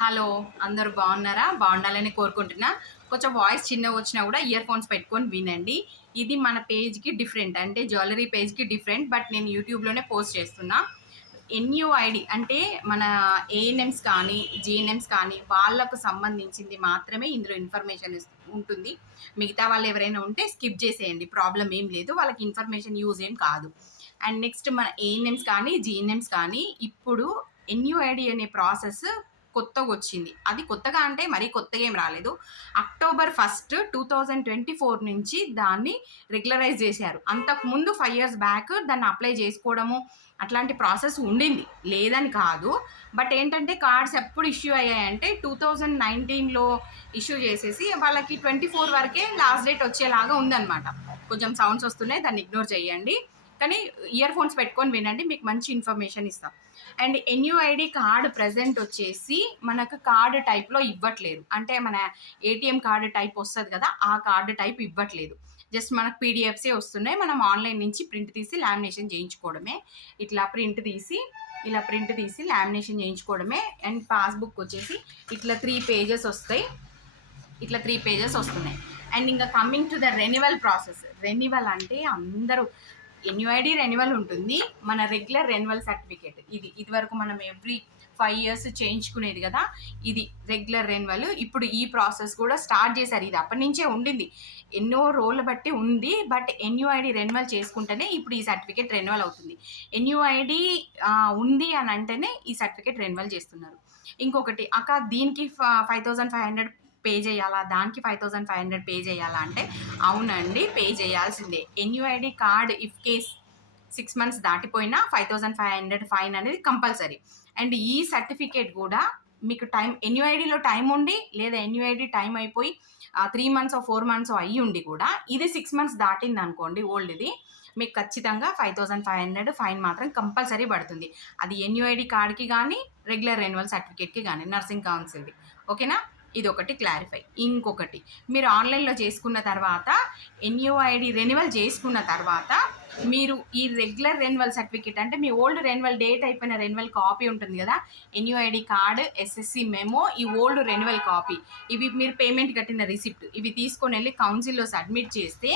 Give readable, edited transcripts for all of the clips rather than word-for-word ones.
Hello! అందరూ బాగున్నారా? బాగుండాలని కోరుకుంటున్నా. కొంచెం వాయిస్ చిన్నగొచ్చినా గూడా ఇయర్ ఫోన్స్ పెట్టుకొని వినండి. ఇది మన పేజ్‌కి డిఫరెంట్. అంటే జ్యువెల్లరీ పేజ్‌కి డిఫరెంట్. బట్ నేను యూట్యూబ్‌లోనే పోస్ట్ చేస్తున్నా. ఎన్‌యుఐడీ అంటే మన ఏఎన్ఎమ్స్ కానీ, జీఎన్ఎమ్స్ కానీ వాళ్ళకు సంబంధించింది మాత్రమే ఇందులో ఇన్ఫర్మేషన్ ఉంటుంది. మిగతా వాళ్ళెవరైనా ఉంటే స్కిప్ జేసేయండి. ప్రాబ్లమ్ ఏం లేదు. వాళ్ళకి ఇన్ఫర్మేషన్ యూజ్ ఏం కాదు. అండ్ నెక్స్ట్ మన ఏఎన్ఎమ్స్ కానీ, జీఎన్ఎమ్స్ కానీ ఇప్పుడు ఎన్‌యుఐడీ అనే ప్రాసెస్ కొత్తగొచ్చింది. అది కొత్తగా అంటే మరీ కొత్తగా ఏం రాలేదు. అక్టోబర్ 1, 2024 నుంచి దాన్ని రెగ్యులరైజ్ జేశారు. అంతకుముందు 5 ఇయర్స్ బ్యాక్ దాన్ని అప్లై జేసుకోవడము అట్లాంటి ప్రాసెస్ ఉండింది. లేదని కాదు. బట్ ఏంటంటే కార్డ్స్ ఎప్పుడు ఇష్యూ అయ్యాయంటే 2019లో ఇష్యూ చేసేసి వాళ్ళకి 24 వరకే లాస్ట్ డేట్ వచ్చేలాగా ఉందన్నమాట. కొంచెం సౌండ్స్ వస్తున్నాయి, దాన్ని ఇగ్నోర్ చేయండి. కానీ ఇయర్ ఫోన్స్ పెట్టుకొని వినండి, మీకు మంచి ఇన్ఫర్మేషన్ ఇస్తాం. అండ్ ఎన్యుఐడి కార్డ్ ప్రెజెంట్ వచ్చేసి మనకు కార్డ్ టైప్లో ఇవ్వట్లేదు. అంటే మన ఏటీఎం కార్డు టైప్ వస్తుంది కదా, ఆ కార్డు టైప్ ఇవ్వట్లేదు. జస్ట్ మనకు పీడిఎఫ్సే వస్తున్నాయి. మనం ఆన్లైన్ నుంచి ప్రింట్ తీసి లామినేషన్ చేయించుకోవడమే. ఇట్లా ప్రింట్ తీసి లామినేషన్ చేయించుకోవడమే. అండ్ పాస్బుక్ వచ్చేసి ఇట్లా 3 పేజెస్ వస్తాయి. ఇట్లా 3 పేజెస్ వస్తున్నాయి. అండ్ ఇంకా coming to the renewal process. Renewal అంటే అందరూ ఎన్యుఐడి రెన్యువల్ ఉంటుంది. మన రెగ్యులర్ రెన్యువల్ సర్టిఫికేట్ ఇది వరకు మనం ఎవ్రీ 5 ఇయర్స్ చేయించుకునేది కదా, ఇది రెగ్యులర్ రెన్యువల్. ఇప్పుడు ఈ ప్రాసెస్ కూడా స్టార్ట్ చేశారు. ఇది అప్పటి నుంచే ఉండింది, ఎన్నో రోజులు బట్టి ఉంది. బట్ ఎన్యుఐడి రెన్యువల్ చేసుకుంటేనే ఇప్పుడు ఈ సర్టిఫికేట్ రెన్యువల్ అవుతుంది. ఎన్యుఐడి ఉంది అని అంటేనే ఈ సర్టిఫికేట్ రెన్యువల్ చేస్తున్నారు. ఇంకొకటి అక్క దీనికి 5500 పే చేయాలా, దానికి 5500 పే చేయాలా అంటే అవునండి, పే చేయాల్సిందే. NUID card if case 6 months దాటిపోయినా 5500 ఫైన్ అనేది కంపల్సరీ. అండ్ ఈ సర్టిఫికేట్ కూడా మీకు టైం ఎన్యుఐడిలో టైం ఉండి లేదా ఎన్యుఐడి టైం అయిపోయి 3 మంత్స్ 4 మంత్స్ అయ్యి ఉండి కూడా ఇది 6 మంత్స్ దాటింది అనుకోండి ఓల్డ్ది, మీకు ఖచ్చితంగా 5500 ఫైన్ మాత్రం కంపల్సరీ పడుతుంది. అది ఎన్యుఐడి కార్డ్కి కానీ రెగ్యులర్ రెన్యువల్ సర్టిఫికేట్కి కానీ నర్సింగ్ కౌన్సిల్ది. ఓకేనా? ఇది ఒకటి క్లారిఫై. ఇంకొకటి, మీరు ఆన్లైన్లో చేసుకున్న తర్వాత ఎన్యుఐడి రెన్యువల్ చేసుకున్న తర్వాత మీరు ఈ రెగ్యులర్ రెన్యువల్ సర్టిఫికేట్ అంటే మీ ఓల్డ్ రెన్యువల్ డేట్ అయిపోయిన రెన్యువల్ కాపీ ఉంటుంది కదా, ఎన్యుఐడి కార్డ్, ఎస్ఎస్సి మెమో, ఈ ఓల్డ్ రెన్యువల్ కాపీ, ఇవి మీరు పేమెంట్ కట్టిన రిసిప్ట్, ఇవి తీసుకొని వెళ్ళి కౌన్సిల్లో సబ్మిట్ చేస్తే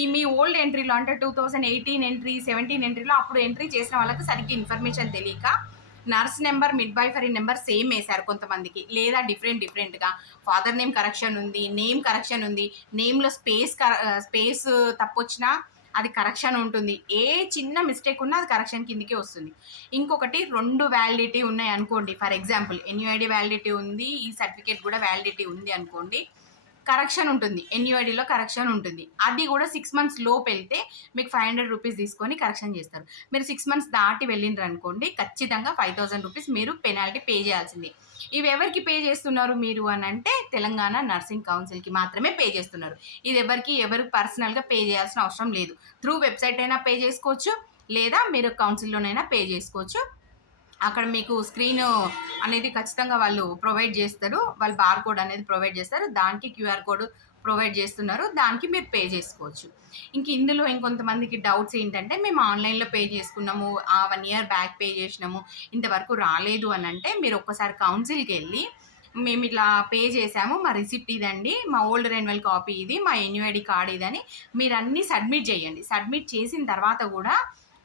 ఈ మీ ఓల్డ్ ఎంట్రీలో అంటే 2018 ఎంట్రీ 17 ఎంట్రీలో అప్పుడు ఎంట్రీ చేసిన వాళ్ళకి సరిగ్గా ఇన్ఫర్మేషన్ తెలియక nurse number, midwifery number same వేశారు కొంతమందికి, లేదా డిఫరెంట్గా ఫాదర్ నేమ్ కరెక్షన్ ఉంది, నేమ్ కరెక్షన్ ఉంది, నేమ్లో స్పేస్ తప్పొచ్చినా అది కరెక్షన్ ఉంటుంది. ఏ చిన్న మిస్టేక్ ఉన్నా అది కరెక్షన్ కిందికి వస్తుంది. ఇంకొకటి 2 వ్యాలిడిటీ ఉన్నాయి అనుకోండి. ఫర్ ఎగ్జాంపుల్ ఎన్యుఐడి వ్యాలిడిటీ ఉంది, ఈ సర్టిఫికేట్ కూడా వ్యాలిడిటీ ఉంది అనుకోండి, కరెక్షన్ ఉంటుంది. ఎన్యుఐడిలో కరెక్షన్ ఉంటుంది. అది కూడా 6 మంత్స్ లోపు వెళ్తే మీకు 500 రూపీస్ తీసుకొని కరెక్షన్ చేస్తారు. మీరు 6 మంత్స్ దాటి వెళ్ళిండ్రు అనుకోండి, ఖచ్చితంగా 5000 రూపీస్ మీరు పెనాల్టీ పే చేయాల్సిందే. ఇవి ఎవరికి పే చేస్తున్నారు మీరు అని అంటే తెలంగాణ నర్సింగ్ కౌన్సిల్కి మాత్రమే పే చేస్తున్నారు. ఇది ఎవరు పర్సనల్గా పే చేయాల్సిన అవసరం లేదు. త్రూ వెబ్సైట్ అయినా పే చేసుకోవచ్చు, లేదా మీరు కౌన్సిల్లోనైనా పే చేసుకోవచ్చు. అక్కడ మీకు స్క్రీన్ అనేది ఖచ్చితంగా వాళ్ళు ప్రొవైడ్ చేస్తారు. వాళ్ళు బార్ కోడ్ అనేది ప్రొవైడ్ చేస్తారు. దానికి క్యూఆర్ కోడ్ ప్రొవైడ్ చేస్తున్నారు. దానికి మీరు పే చేసుకోవచ్చు. ఇందులో ఇంకొంతమందికి డౌట్స్ ఏంటంటే మేము ఆన్లైన్లో పే చేసుకున్నాము, 1 ఇయర్ బ్యాక్ పే చేసినాము, ఇంతవరకు రాలేదు అని అంటే మీరు ఒక్కసారి కౌన్సిల్కి వెళ్ళి మేము ఇట్లా పే చేసాము, మా రిసిప్ట్ ఇదండి, మా ఓల్డ్ రెన్యువల్ కాపీ ఇది, మా ఎన్యుఐడి కార్డ్ ఇదని మీరు అన్నీ సబ్మిట్ చేయండి. సబ్మిట్ చేసిన తర్వాత కూడా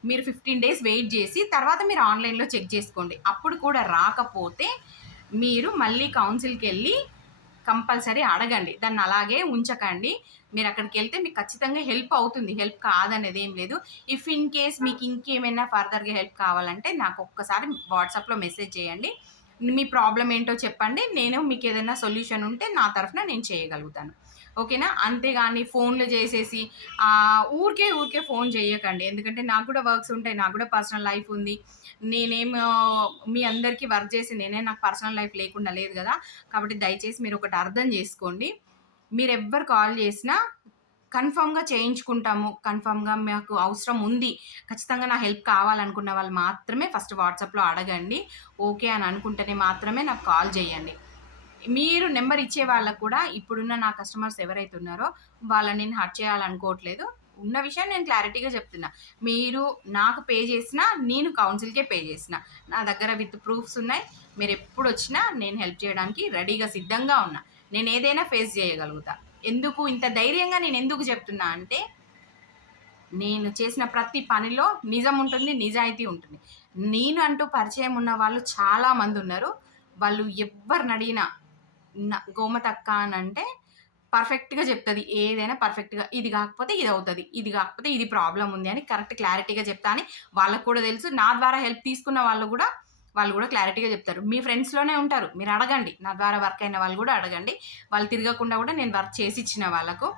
మీరు 15 డేస్ వెయిట్ చేసి తర్వాత మీరు ఆన్లైన్లో చెక్ చేసుకోండి. అప్పుడు కూడా రాకపోతే మీరు మళ్ళీ కౌన్సిల్కి వెళ్ళి కంపల్సరీ అడగండి. దాన్ని అలాగే ఉంచకండి. మీరు అక్కడికి వెళ్తే మీకు ఖచ్చితంగా హెల్ప్ అవుతుంది, హెల్ప్ కాదనేది ఏం లేదు. ఇఫ్ ఇన్ కేస్ మీకు ఇంకేమైనా ఫర్దర్గా హెల్ప్ కావాలంటే నాకు ఒక్కసారి వాట్సాప్లో మెసేజ్ చేయండి. మీ ప్రాబ్లం ఏంటో చెప్పండి, నేను మీకు ఏదైనా సొల్యూషన్ ఉంటే నా తరఫున నేను చేయగలుగుతాను. ఓకేనా? అంతేగాని ఫోన్లు చేసేసి ఊరికే ఫోన్ చేయకండి. ఎందుకంటే నాకు కూడా వర్క్స్ ఉంటాయి, నాకు కూడా పర్సనల్ లైఫ్ ఉంది. మీ అందరికీ వర్క్ చేసి నాకు పర్సనల్ లైఫ్ లేకుండా లేదు కదా. కాబట్టి దయచేసి మీరు ఒకటి అర్థం చేసుకోండి. మీరు ఎవ్వరు కాల్ చేసినా కన్ఫామ్గా చేయించుకుంటాము, కన్ఫామ్గా మాకు అవసరం ఉంది, ఖచ్చితంగా నా హెల్ప్ కావాలనుకున్న వాళ్ళు మాత్రమే ఫస్ట్ వాట్సాప్లో అడగండి. ఓకే అని అనుకుంటేనే మాత్రమే నాకు కాల్ చేయండి. మీరు నెంబర్ ఇచ్చే వాళ్ళకు కూడా ఇప్పుడున్న నా కస్టమర్స్ ఎవరైతే ఉన్నారో వాళ్ళని నేను హర్ట్ చేయాలనుకోవట్లేదు. ఉన్న విషయం నేను క్లారిటీగా చెప్తున్నా. మీరు నాకు పే చేసినా నేను కౌన్సిల్‌కే పే చేసిన. నా దగ్గర విత్ ప్రూఫ్స్ ఉన్నాయి. మీరెప్పుడొచ్చినా నేను హెల్ప్ చేయడానికి రెడీగా సిద్ధంగా ఉన్నా. నేనేదైనా ఫేస్ చేయగలుగుతా. ఎందుకు ఇంత ధైర్యంగా నేనెందుకు చెప్తున్నా అంటే, నేను చేసిన ప్రతి పనిలో నిజం ఉంటుంది, నిజాయితీ ఉంటుంది. నేను అంటూ పరిచయం ఉన్న వాళ్ళు చాలా మందున్నారు. వాళ్ళు ఎవ్వరినడిగినా గోమతక్క అనంటే పర్ఫెక్ట్‌గా చెప్తది. ఏదైనా పర్ఫెక్ట్‌గా ఇది గాకపోతే ఇదవుతది. ఇది గాకపోతే ఇది ప్రాబ్లమ్ ఉంది అని కరెక్ట్ క్లారిటీగా చెప్తా అని వాళ్ళకి కూడా తెలుసు. నా ద్వారా హెల్ప్ తీసుకున్న వాళ్ళు గూడా క్లారిటీగా చెప్తారు. మీ ఫ్రెండ్స్‌లోనే ఉంటారు. మీరు అడగండి. నా ద్వారా వర్క్ అయిన వాళ్ళు గూడా అడగండి. వాళ్ళు తిరగకుండా గూడా నేను వర్క్ చేసిచ్చిన వాళ్ళకు.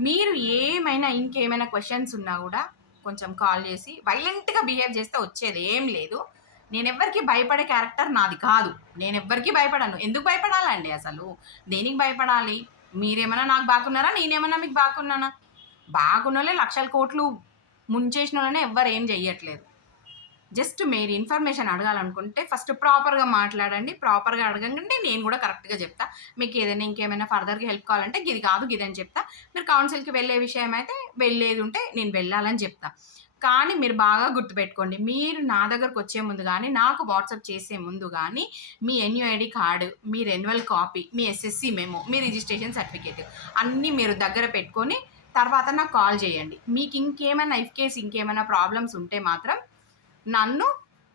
మీరు ఏమైనా ఇంకేమైనా క్వెషన్స్ ఉన్నా గూడా కొంచెం కాల్ చేసి వైలెంట్‌గా బిహేవ్ చేస్తే వచ్చేదేం లేదు. నేనెవ్వరికీ భయపడే క్యారెక్టర్ నాది కాదు. నేనెవ్వరికీ భయపడను. ఎందుకు భయపడాలండి అసలు? దేనికి భయపడాలి? మీరేమన్నా నాకు బాగున్నారా? నేనేమన్నా మీకు బాగున్నానా? బాగున్నోళ్ళే లక్షల కోట్లు ముంచేసినోళ్ళనే ఎవ్వరు ఏం చెయ్యట్లేదు. జస్ట్ మీరు ఇన్ఫర్మేషన్ అడగాలనుకుంటే ఫస్ట్ ప్రాపర్‌గా మాట్లాడండి. ప్రాపర్‌గా అడగండి. నేను గూడా కరెక్ట్‌గా చెప్తా. మీకు ఏదైనా ఇంకేమైనా ఫర్దర్‌గా హెల్ప్ కావాలంటే గిది కాదు గిదని చెప్తా. మీరు కౌన్సిల్‌కి వెళ్ళే విషయం అయితే వెళ్ళేదుంటే నేను వెళ్ళాలని చెప్తా. కానీ మీరు బాగా గుర్తుపెట్టుకోండి. మీరు నా దగ్గరకొచ్చే ముందు గానీ, నాకు వాట్సాప్ చేసే ముందు గానీ, మీ ఎన్‌యుఐడీ కార్డ్, మీ రెన్యువల్ కాపీ, మీ ఎస్ఎస్‌సి మెమో, మీ రిజిస్ట్రేషన్ సర్టిఫికేట్ అన్నీ మీరు దగ్గర పెట్టుకొని తర్వాత నాకు కాల్ చేయండి. మీకు ఇంకేమైనా ఇంకేమైనా ప్రాబ్లమ్స్ ఉంటే మాత్రం నన్ను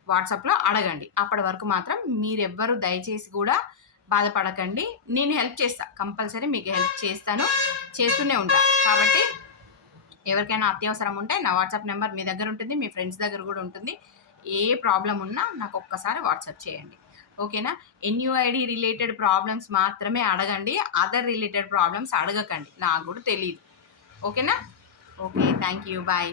వాట్సాప్‌లో అడగండి. అప్పటి వరకు మాత్రం మీరెవ్వరు దయచేసి గూడా బాధపడకండి. నేను హెల్ప్ చేస్తా. కంపల్సరీ మీకు హెల్ప్ చేస్తాను. చేస్తూనే ఉంటా. కాబట్టి ఎవరికైనా అత్యవసరం ఉంటే నా వాట్సాప్ నెంబర్ మీ దగ్గర ఉంటుంది. మీ ఫ్రెండ్స్ దగ్గర గూడా ఉంటుంది. ఏ ప్రాబ్లమ్ ఉన్నా నాకొక్కసారి వాట్సాప్ చేయండి. ఓకేనా? ఎన్‌యుఐడీ రిలేటెడ్ ప్రాబ్లమ్స్ మాత్రమే అడగండి. అదర్ రిలేటెడ్ ప్రాబ్లమ్స్ అడగకండి. నాకు గూడా తెలీదు. ఓకేనా? ఓకే. Thank you. బాయ్.